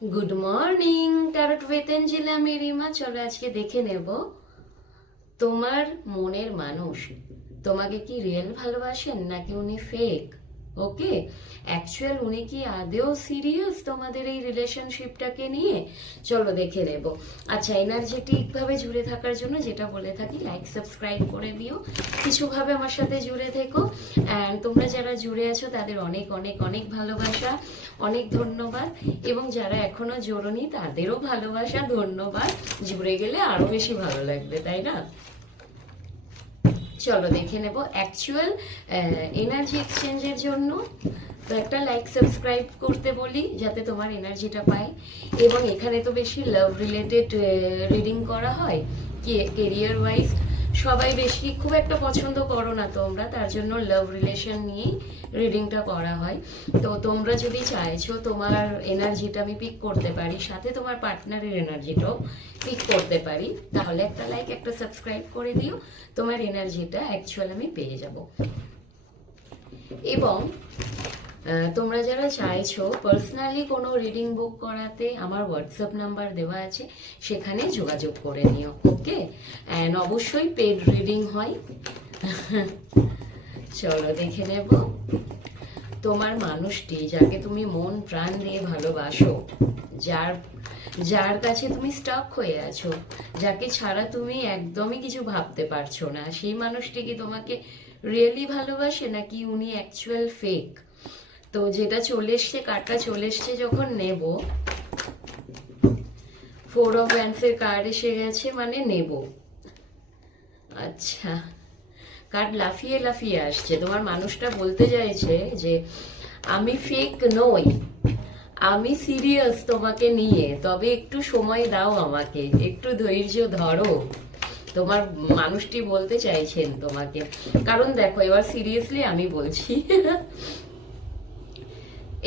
Good morning tarot with Angela. আমি রিমা। চলো আজকে দেখে নেব তোমার মনের মানুষ তোমাকে কি রিয়েল ভালোবাসেন নাকি উনি ফেক। ওকে, অ্যাকচুয়াল উনি কি আদেও সিরিয়াস তোমাদের এই রিলেশনশিপটাকে নিয়ে, চলো দেখে নেব। আচ্ছা, এনার্জেটিক ভাবে জুড়ে থাকার জন্য যেটা বলে থাকি, লাইক সাবস্ক্রাইব করে দিও, কিছুভাবে আমার সাথে জুড়ে থেকো। অ্যান্ড তোমরা যারা জুড়ে আছো তাদের অনেক অনেক অনেক ভালোবাসা, অনেক ধন্যবাদ। এবং যারা এখনো জোড়োনি তাদেরও ভালোবাসা, ধন্যবাদ। জুড়ে গেলে আরো বেশি ভালো লাগবে, তাই না? চলো দেখে নেব অ্যাকচুয়াল এনার্জি এক্সচেঞ্জের জন্য। তো একটা লাইক সাবস্ক্রাইব করতে বলি যাতে তোমার এনার্জিটা পায়। এবং এখানে তো বেশি লাভ রিলেটেড রিডিং করা হয়, কেরিয়ার ওয়াইজ সবাই বেশি খুব একটা পছন্দ করো না তোমরা, তার জন্য লাভ রিলেশন নিয়েই রিডিংটা করা হয়। তো তোমরা যদি চাইছো তোমার এনার্জিটা আমি পিক করতে পারি, সাথে তোমার পার্টনারের এনার্জিটাও পিক করতে পারি, তাহলে একটা লাইক একটা সাবস্ক্রাইব করে দিও, তোমার এনার্জিটা অ্যাকচুয়াল আমি পেয়ে যাব। এবং তোমরা যারা চাইছো পার্সোনালি কোনো রিডিং বুক করাতে, আমার হোয়াটসঅ্যাপ নাম্বার দেওয়া আছে, সেখানে যোগাযোগ করে নিও। ওকে, অ্যান্ড অবশ্যই পেড রিডিং হয়। চলো দেখে নেব তোমার মানুষটি যাকে তুমি মন প্রাণ দিয়ে ভালোবাসো, যার যার কাছে তুমি স্টাক হয়ে আছো, যাকে ছাড়া তুমি একদমই কিছু ভাবতে পারছো না, সেই মানুষটি কি তোমাকে রিয়েলি ভালোবাসে নাকি উনি অ্যাকচুয়াল ফেক? তো যেটা চলে এসছে, কার্ডটা চলে এসছে যখন নেব, 4 অফ ওয়ান্ডসের কার্ড এসে গেছে, মানে নেব। আচ্ছা, কার্ড লাফিয়ে লাফিয়ে আসছে। তোমার মানুষটা বলতে চাইছে যে আমি ফেক নই, আমি সিরিয়াস তোমাকে নিয়ে, তবে একটু সময় দাও আমাকে, একটু ধৈর্য ধরো। তোমার মানুষটি বলতে চাইছেন তোমাকে। কারণ দেখো, এবার সিরিয়াসলি আমি বলছি,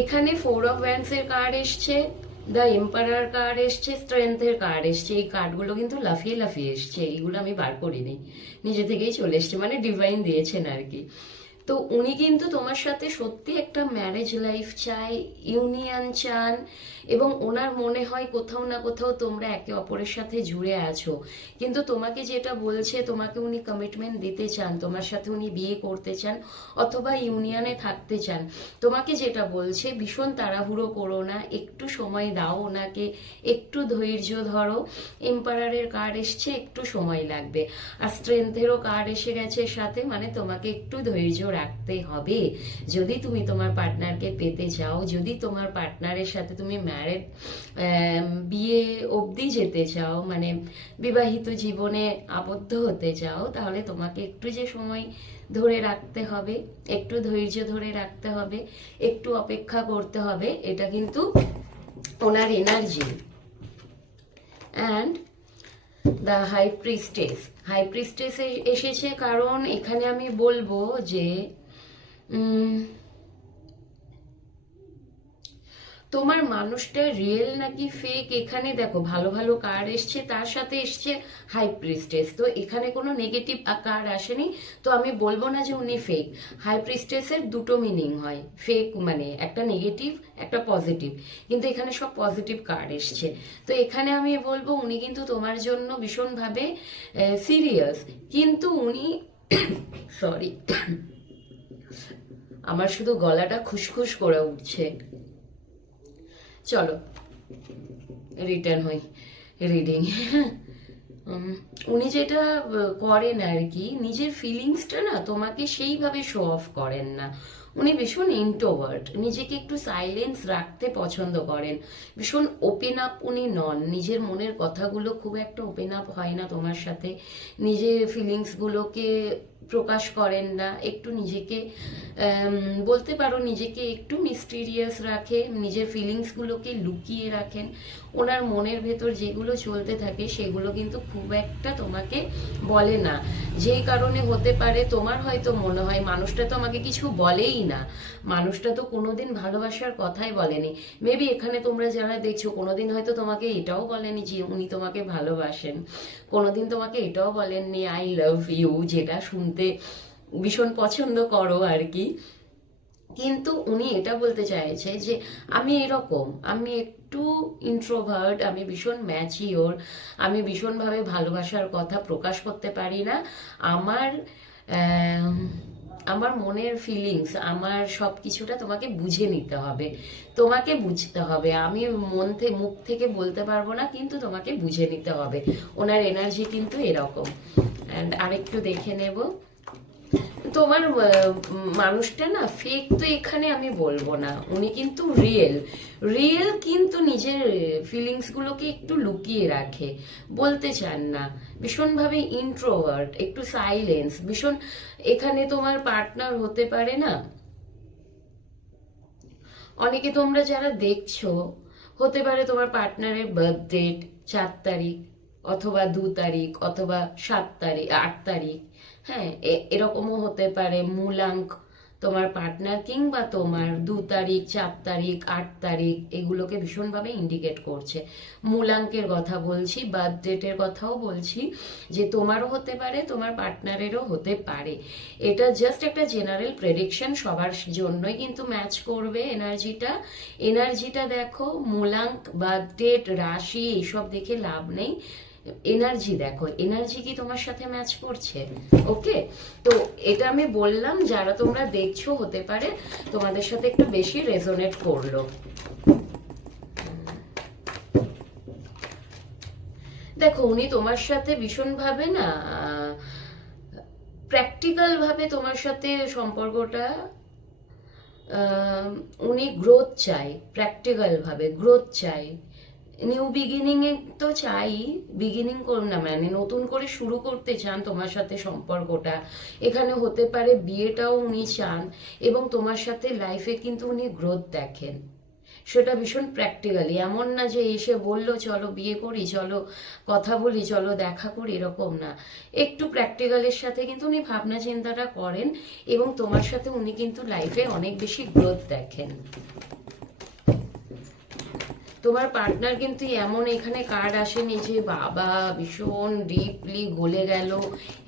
এখানে 4 অফ ওয়ান্ডসের কার্ড এসছে, দ্য এম্পারার কার্ড এসছে, স্ট্রেংথের কার্ড এসছে। এই কার্ডগুলো কিন্তু লাফিয়ে লাফিয়ে এসছে, এইগুলো আমি বার করিনি, নিজে থেকেই চলে এসছে, মানে ডিভাইন দিয়েছেন আর কি। তো উনি কিন্তু তোমার সাথে সত্যি একটা ম্যারেজ লাইফ চাই, ইউনিয়ন চান, এবং ওনার মনে হয় কোথাও না কোথাও তোমরা একে অপরের সাথে জুড়ে আছো। কিন্তু তোমাকে যেটা বলছে, তোমাকে উনি কমিটমেন্ট দিতে চান, তোমার সাথে উনি বিয়ে করতে চান অথবা ইউনিয়নে থাকতে চান। তোমাকে যেটা বলছে, ভীষণ তাড়াহুড়ো করো না, একটু সময় দাও ওনাকে, একটু ধৈর্য ধরো। এম্পারারের কার্ড এসছে, একটু সময় লাগবে। আর স্ট্রেংথেরও কার্ড এসে গেছে সাথে, মানে তোমাকে একটু ধৈর্য রাখতে হবে যদি তুমি তোমার পার্টনারকে পেতে চাও, যদি তোমার পার্টনারের সাথে তুমি ম্যারেড বিয়ে অবধি যেতে চাও, মানে বিবাহিত জীবনে আবদ্ধ হতে চাও, তাহলে তোমাকে একটু যে সময় ধরে রাখতে হবে, একটু ধৈর্য ধরে রাখতে হবে, একটু অপেক্ষা করতে হবে। এটা কিন্তু ওনার energy. And the high priestess, high priestess এসেছে কারণ এখানে আমি বলবো যে তোমার মানুষটা রিয়েল নাকি ফেক। এখানে দেখো ভালো ভালো কার্ড এসছে, তার সাথে এসছে হাই প্রিস্টেস, তো এখানে কোনো নেগেটিভ কার্ড আসেনি, তো আমি বলবো না যে উনি ফেক। হাই প্রিস্টেসের দুটো মিনিং হয়, ফেক মানে একটা নেগেটিভ একটা পজিটিভ, কিন্তু এখানে সব পজিটিভ কার্ড এসছে। তো এখানে আমি বলবো উনি কিন্তু তোমার জন্য ভীষণভাবে সিরিয়াস, কিন্তু উনি সরি, আমার শুধু গলাটা খুসখুস করে উঠছে। চলো রিটার্ন হই রিডিং। উনি যেটা করেন আর কি, নিজের ফিলিংসটা না তোমাকে সেইভাবে শো অফ করেন না। উনি ভীষণ ইন্ট্রোভার্ট, নিজেকে একটু সাইলেন্স রাখতে পছন্দ করেন, ভীষণ ওপেন আপ উনি নন, নিজের মনের কথাগুলো খুব একটা ওপেন আপ হয় না তোমার সাথে, নিজের ফিলিংসগুলোকে প্রকাশ করেন না, একটু নিজেকে বলতে পারো নিজেকে একটু মিস্টিরিয়াস রাখে, নিজের ফিলিংসগুলোকে লুকিয়ে রাখেন। ওনার মনের ভেতর যেগুলো চলতে থাকে সেগুলো কিন্তু খুব একটা তোমাকে বলে না, যেই কারণে হতে পারে তোমার হয়তো মনে হয় মানুষটা তো আমাকে কিছু বলেই না, মানুষটা তো কোনোদিন ভালোবাসার কথাই বলেনি। মেবি এখানে তোমরা যারা দেখছো কোনোদিন হয়তো তোমাকে এটাও বলেনি যে উনি তোমাকে ভালোবাসেন, কোনোদিন তোমাকে এটাও বলেননি আই লাভ ইউ, যেটা শুনতে ভীষণ পছন্দ করো আর কি। কিন্তু উনি এটা বলতে চাইছে যে আমি এরকম, আমি একটু ইন্ট্রোভার্ট, আমি ভীষণ ম্যাচিওর, আমি ভীষণভাবে ভালোবাসার কথা প্রকাশ করতে পারি না। আমার আম, আমার মনের ফিলিংস, আমার সব কিছুটা তোমাকে বুঝে নিতে হবে, তোমাকে বুঝতে হবে। আমি মুখ থেকে বলতে পারবো না, কিন্তু তোমাকে বুঝে নিতে হবে। ওনার এনার্জি কিন্তু এরকম। অ্যান্ড আরেকটু দেখে নেব। তোমার মানুষটা না ফেক তো এখানে আমি বলবো না, উনি কিন্তু রিয়েল। রিয়েল, কিন্তু নিজের ফিলিংস গুলোকে একটু লুকিয়ে রাখে, বলতে চান না, ভীষণভাবে ইন্ট্রোভার্ট, একটু সাইলেন্স ভীষণ। এখানে তোমার পার্টনার হতে পারে না, অনেকে তোমরা যারা দেখছো, হতে পারে তোমার পার্টনারের বার্থ ডেট 4 তারিখ, অথবা 2 তারিখ, অথবা 7 তারিখ, 8 তারিখ। হ্যাঁ, এরকমও হতে পারে মূলাঙ্ক তোমার পার্টনার, কিংবা তোমার 2 তারিখ, 4 তারিখ, 8 তারিখ, এগুলোকে ভীষণভাবে ইন্ডিকেট করছে। মূলাঙ্কের কথা বলছি, বার্থ ডেটের কথাও বলছি, যে তোমারও হতে পারে, তোমার পার্টনারেরও হতে পারে। এটা জাস্ট একটা জেনারেল প্রেডিকশন, সবার জন্যই কিন্তু ম্যাচ করবে এনার্জিটা। এনার্জিটা দেখো, মূলাঙ্ক, বার্থ ডেট, রাশি এইসব দেখে লাভ নেই। এনার্জি দেখো, এনার্জি কি তোমার সাথে ম্যাচ করছে? ওকে, তো এটা আমি বললাম, যারা তোমরা দেখছো হতে পারে তোমাদের সাথে একটু বেশি রেজোনেট করলো। দেখো, উনি তোমার সাথে ভীষণভাবে না প্র্যাকটিক্যাল ভাবে তোমার সাথে সম্পর্কটা, উনি গ্রোথ চাই, প্র্যাকটিক্যাল ভাবে গ্রোথ চাই। নিউ বিগিনিং এ তো চাই, বিগিনিং করুন না, মানে নতুন করে শুরু করতে চান তোমার সাথে সম্পর্কটা। এখানে হতে পারে বিয়েটাও উনি চান, এবং তোমার সাথে লাইফে কিন্তু উনি গ্রোথ দেখেন, সেটা ভীষণ প্র্যাকটিক্যালি। এমন না যে এসে বললো চলো বিয়ে করি, চলো কথা বলি, চলো দেখা করি, এরকম না। একটু প্র্যাকটিক্যালের সাথে কিন্তু উনি ভাবনা চিন্তাটা করেন, এবং তোমার সাথে উনি কিন্তু লাইফে অনেক বেশি গ্রোথ দেখেন। তোমার পার্টনার কিন্তু এমন এখানে কার্ড আসেনি যে বাবা ভীষণ ডিপলি গলে গেল,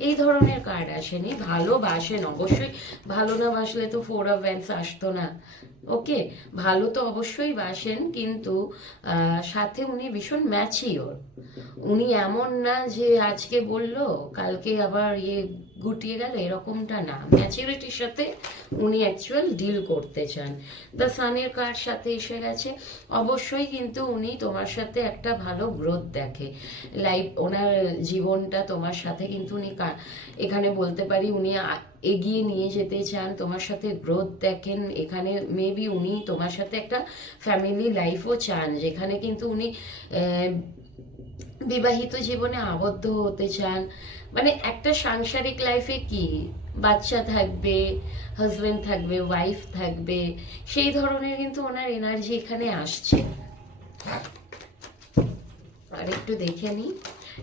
এই ধরনের কার্ড আসেনি। ভালোবাসেন অবশ্যই, ভালো না বাসলে তো 4 of Wands আসতো না। ওকে, ভালো তো অবশ্যই বাসেন, কিন্তু সাথে উনি ভীষণ ম্যাচিওর। উনি এমন না যে আজকে বললো কালকে আবার গুটিয়ে গেল, এরকমটা না। ম্যাচুরিটির সাথে উনি অ্যাকচুয়াল ডিল করতে চান। দ্য সানের কার্ড সাথে এসে গেছে। অবশ্যই কিন্তু উনি তোমার সাথে একটা ভালো গ্রোথ দেখে, লাইফ, ওনার জীবনটা তোমার সাথে কিন্তু উনি এখানে বলতে পারি উনি এগিয়ে নিয়ে যেতে চান, তোমার সাথে গ্রোথ দেখেন। এখানে মেবি উনি তোমার সাথে একটা ফ্যামিলি লাইফও চান, যেখানে কিন্তু উনি বিবাহিত জীবনে আবদ্ধ হতে চান। মানে একটা সাংসারিক লাইফে কি বাচ্চা থাকবে, হাজবেন্ড থাকবে, ওয়াইফ থাকবে, সেই ধরনের কিন্তু ওনার এনার্জি এখানে আসছে। আর একটু দেখে নি,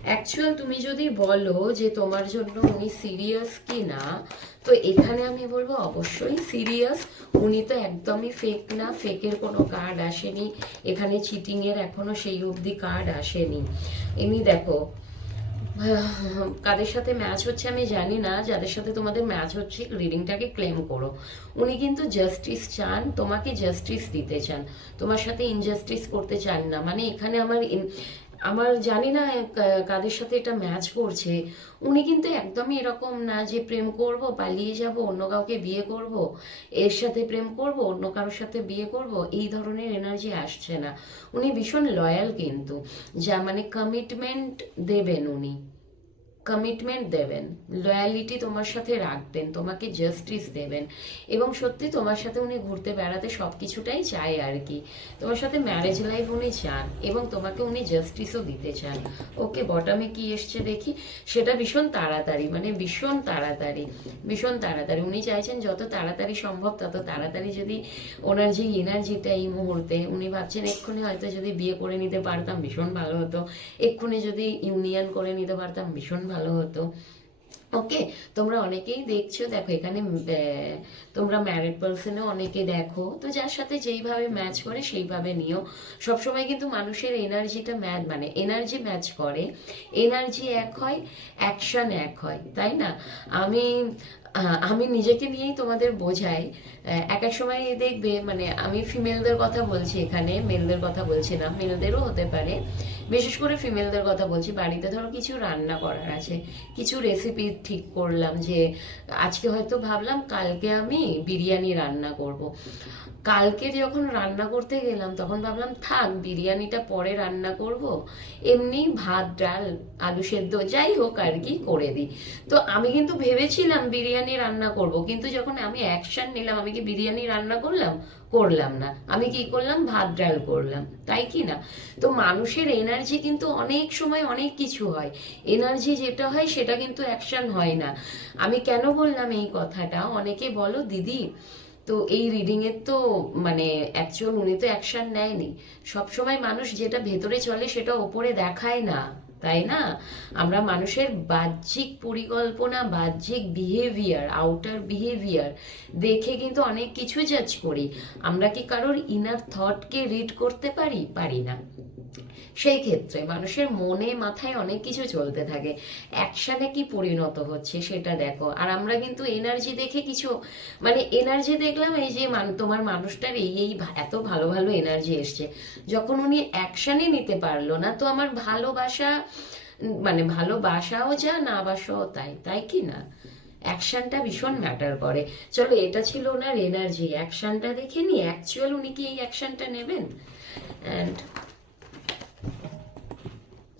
অ্যাকচুয়াল তুমি যদি বলো যে তোমার জন্য উনি সিরিয়াস কি না, তো এখানে আমি বলবো অবশ্যই সিরিয়াস। উনি তো একদমই ফেক না, ফেকের কোনো কার্ড আসেনি এখানে, চিটিং এর এখনো সেই অবধি কার্ড আসেনি। এমনি দেখো, কাদের সাথে ম্যাচ হচ্ছে আমি জানি না, যাদের সাথে তোমাদের ম্যাচ হচ্ছে রিডিংটাকে ক্লেম করো। উনি কিন্তু জাস্টিস চান, তোমাকে জাস্টিস দিতে চান, তোমার সাথে ইনজাস্টিস করতে চান না। মানে এখানে আমার জানি না কাদের সাথে এটা ম্যাচ করছে। উনি কিন্তু একদমই এরকম না যে প্রেম করব, পালিয়ে যাব, অন্য কাউকে বিয়ে করব, এর সাথে প্রেম করব, অন্য কারোর সাথে বিয়ে করব, এই ধরনের এনার্জি আসছে না। উনি ভীষণ লয়াল কিন্তু, যা মানে কমিটমেন্ট দেবেন, উনি কমিটমেন্ট দেবেন, লয়ালিটি তোমার সাথে রাখবেন, তোমাকে জাস্টিস দেবেন, এবং সত্যি তোমার সাথে উনি ঘুরতে বেড়াতে সবকিছুটাই চায় আর কি। তোমার সাথে ম্যারেজ লাইফ উনি চান, এবং তোমাকে উনি জাস্টিসও দিতে চান। ওকে, বটমে কি এসছে দেখি, সেটা ভীষণ তাড়াতাড়ি, মানে ভীষণ তাড়াতাড়ি, ভীষণ তাড়াতাড়ি। উনি চাইছেন যত তাড়াতাড়ি সম্ভব তত তাড়াতাড়ি, যদি ওনার যে এনার্জিটা এই মুহূর্তে, উনি ভাবছেন এক্ষুনি হয়তো যদি বিয়ে করে নিতে পারতাম ভীষণ ভালো হতো, এক্ষুনি যদি ইউনিয়ন করে নিতে পারতাম ভীষণ ভালো হতো। ওকে, তোমরা অনেকেই দেখছো, দেখো এখানে তোমরা ম্যারিড পার্সনও অনেকে দেখো, তো যার সাথে যেইভাবে ম্যাচ করে সেইভাবে নিও। সবসময় কিন্তু মানুষের এনার্জিটা মানে এনার্জি ম্যাচ করে, এনার্জি এক হয়, অ্যাকশন এক হয়, তাই না? আমি আমি নিজেকে নিয়েই তোমাদের বোঝাই। এক এক সময় দেখবে, মানে আমি ফিমেলদের কথা বলছি এখানে, মেলদের কথা বলছি না, মেলদেরও হতে পারে, বিশেষ করে ফিমেলদের কথা বলছি। বাড়িতে ধরো কিছু রান্না করার আছে, কিছু রেসিপি ঠিক করলাম যে আজকে হয়তো ভাবলাম কালকে আমি বিরিয়ানি রান্না করব। কালকে যখন রান্না করতে গেলাম তখন ভাবলাম থাক বিরিয়ানিটা পরে রান্না করব, এমনি ভাত ডাল আলু সেদ্ধ যাই হোক আর কি করে দিই। তো আমি কিন্তু ভেবেছিলাম বিরিয়ানি রান্না করব, কিন্তু যখন আমি অ্যাকশন নিলাম, আমি কি বিরিয়ানি রান্না করলাম? করলাম না। আমি কি করলাম? ভাত ডাল করলাম, তাই কি না? তো মানুষের এনার্জি কিন্তু অনেক সময় অনেক কিছু হয়, এনার্জি যেটা হয় সেটা কিন্তু অ্যাকশন হয় না। আমি কেন বললাম এই কথাটা, অনেকে বলো দিদি তো এই রিডিং এর তো মানে অ্যাকচুয়াল উনি তো অ্যাকশন নেয়নি। সবসময় মানুষ যেটা ভেতরে চলে সেটা ওপরে দেখায় না, তাই না? আমরা মানুষের বাহ্যিক পরিকল্পনা, বাহ্যিক বিহেভিয়ার, আউটার বিহেভিয়ার দেখে কিন্তু অনেক কিছু জাজ করি। আমরা কি কারোর ইনার থটকে রিড করতে পারি? পারি না। সেই ক্ষেত্রে মানুষের মনে মাথায় অনেক কিছু চলতে থাকে, অ্যাকশনে কি পরিণত হচ্ছে সেটা দেখো। আর আমরা কিন্তু এনার্জি দেখে কিছু, মানে এনার্জি দেখলাম এই যে তোমার মানুষটার এই এই এত ভালো ভালো এনার্জি এসছে, যখন উনি অ্যাকশনই নিতে পারলো না, তো আমার ভালোবাসা, মানে ভালোবাসাও যা, না বাসাও তাই, তাই কি না? অ্যাকশনটা ভীষণ ম্যাটার করে। চলো, এটা ছিল ওনার এনার্জি, অ্যাকশনটা দেখে নি অ্যাকচুয়াল উনি কি এই অ্যাকশনটা নেবেন। অ্যান্ড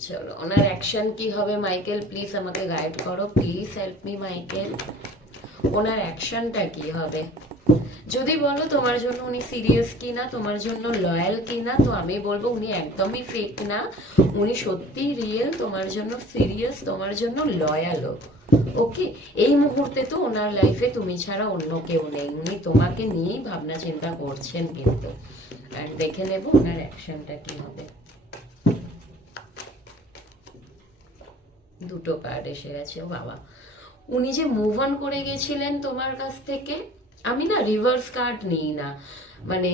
চলো, ওনার অ্যাকশন কি হবে? মাইকেল প্লিজ আমাকে গাইড করো, প্লিজ হেল্প মি মাইকেল। ওনার অ্যাকশনটা কি হবে? যদি বলো তোমার জন্য উনি সিরিয়াস কিনা, তোমার জন্য লয়াল কিনা, তো আমি বলবো উনি একদমই ফেক না, উনি সত্যি রিয়েল, তোমার জন্য সিরিয়াস, তোমার জন্য লয়ালও। ওকে, এই মুহূর্তে তো ওনার লাইফে তুমি ছাড়া অন্য কেউ নেই, উনি তোমাকে নিয়েই ভাবনা চিন্তা করছেন কিন্তু। আর দেখে নেব ওনার অ্যাকশনটা কি হবে। দুটো কার্ড এসে গেছে। ও বাবা, উনি যে মুভ অন করে গেছিলেন তোমার কাছ থেকে। আমি না রিভার্স কার্ড নিই না, মানে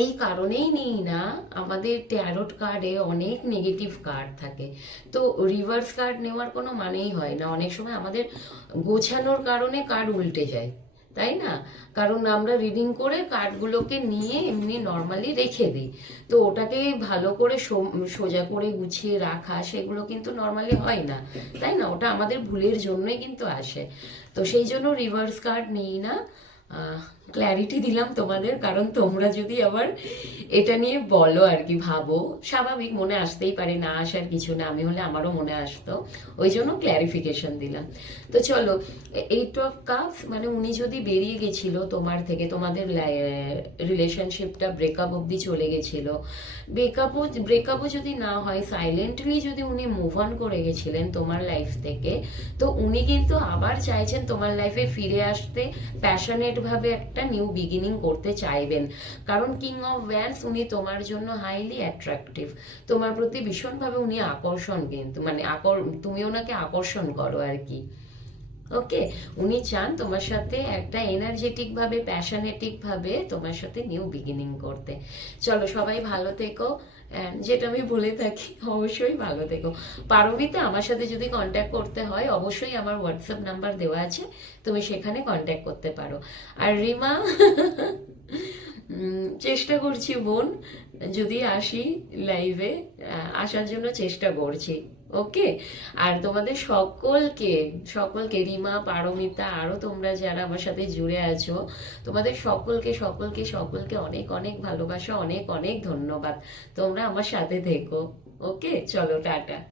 এই কারণেই নিই না, আমাদের ট্যারোট কার্ডে অনেক নেগেটিভ কার্ড থাকে, তো রিভার্স কার্ড নেওয়ার কোনো মানেই হয় না। অনেক সময় আমাদের গোছানোর কারণে কার্ড উল্টে যায়, তাই না? কারণ আমরা রিডিং করে কার্ডগুলোকে নিয়ে এমনি নর্মালি রেখে দিই, তো ওটাকে ভালো করে সোজা করে গুছিয়ে রাখা সেগুলো কিন্তু নর্মালি হয় না, তাই না? ওটা আমাদের ভুলের জন্যই কিন্তু আসে। তো সেই জন্য রিভার্স কার্ড নিই না। ক্ল্যারিটি দিলাম তোমাদের, কারণ তোমরা যদি আবার এটা নিয়ে বলো আর কি, ভাবো, স্বাভাবিক, মনে আসতেই পারে, না আসার কিছু না, আমি হলে আমারও মনে আসতো, ওই জন্য ক্ল্যারিফিকেশন দিলাম। তো চলো, 8 অফ কাপস, মানে উনি যদি বেরিয়ে গেছিল তোমার থেকে, তোমাদের রিলেশনশিপটা ব্রেকআপ অব্দি চলে গেছিল, ব্রেকআপও যদি না হয়, সাইলেন্টলি যদি উনি মুভ অন করে গেছিলেন তোমার লাইফ থেকে, তো উনি কিন্তু আবার চাইছেন তোমার লাইফে ফিরে আসতে, প্যাশনেট ভাবে একটা নিউ বিগিনিং করতে চাইবেন। কারণ কিং অফ ওয়ান্ডস উনি তোমার জন্য হাইলি অ্যাট্রাকটিভ, তোমার প্রতি ভীষণভাবে উনি আকর্ষণ, কিন্তু মানে তুমি ওনাকে আকর্ষণ করো আর কি। ওকে, উনি চান তোমার সাথে একটা এনার্জেটিক ভাবে, প্যাশনেটিক ভাবে তোমার সাথে নিউ বিগিনিং করতে। চলো, সবাই ভালো থেকো, যেটা আমি বলে থাকি, অবশ্যই ভালো থেকো। পারমিতা, আমার সাথে যদি কন্ট্যাক্ট করতে হয় অবশ্যই আমার হোয়াটসঅ্যাপ নাম্বার দেওয়া আছে, তুমি সেখানে কন্ট্যাক্ট করতে পারো। আর রিমা, চেষ্টা করছি বোন, যদি আসি লাইভে, আসার জন্য চেষ্টা করছি। ওকে, আর তোমাদের সকলকে সকলকে, রিমা, পারমিতা, আরো তোমরা যারা আমার সাথে জুড়ে আছো, তোমাদের সকলকে সকলকে সকলকে অনেক অনেক ভালোবাসা, অনেক অনেক ধন্যবাদ, তোমরা আমার সাথে থেকো। ওকে, চলো, টাটা।